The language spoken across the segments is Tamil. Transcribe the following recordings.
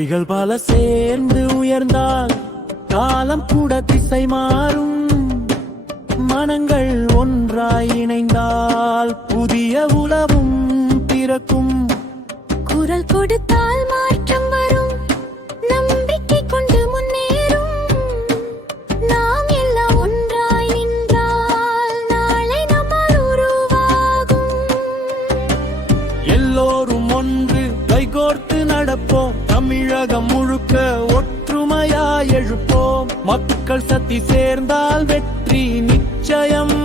கைகள் பல சேர்ந்து உயர்ந்தால் காலம் கூட திசை மாறும். மனங்கள் ஒன்றாய் இணைந்தால் புதிய உலவும் பிறக்கும். குரல் கொடுத்தால் மாற்றம் வரும், நம்பிக்கை கொண்டு முன்னேறும். நாம் எல்லாம் ஒன்றாய் நின்றால் நாளை நம்மால் உருவாகும். எல்லோரும் ஒன்று கைகோர்த்து நடப்போம். தமிழகம் முழுக்க ஒற்றுமையாய் எழுப்போம். மக்கள் சக்தி சேர்ந்தால் வெற்றி நிச்சயம்.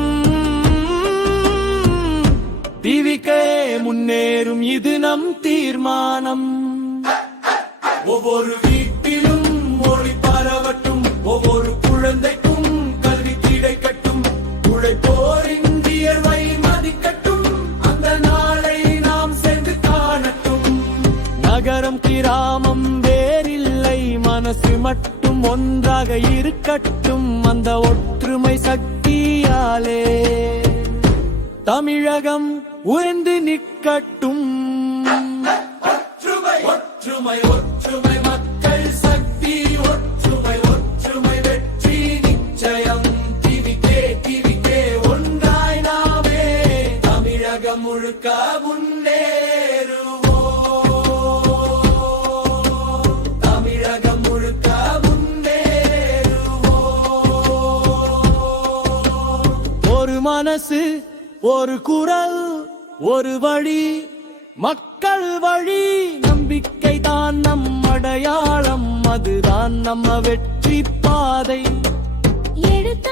டிவிக்கே முன்னேறும், இது நம் தீர்மானம். ஒவ்வொரு வீட்டிலும் மொழி பரவட்டும், ஒவ்வொரு குழந்தைக்கும் கல்வி கிடைக்கட்டும். உழைப்போர் இந்தியர்வை மதிக்கட்டும், அந்த நாளை நாம் சேர்ந்து காணட்டும். நகரம் கிராமம் வேறில்லை, மனசு மட்டும் ஒன்றாக இருக்கட்டும். அந்த ஒற்றுமை சக்தியாலே தமிழகம் உயர்ந்து நிற்கட்டும். ஒற்றுமை ஒற்றுமை ஒற்றுமை மக்கள் சக்தி, ஒற்றுமை ஒற்றுமை வெற்றி நிச்சயம். டிவிக்கே ஒன்றாய் நாமே தமிழகம் முழுக்க முன்னேறுவோம். தமிழகம் முழுக்க முன்னேறுவோம். ஒரு மனசு, ஒரு குரல், ஒரு வழி, மக்கள் வழி. நம்பிக்கை தான் நம் அடையாளம், அதுதான் நம்ம வெற்றி பாதை. எடுத்த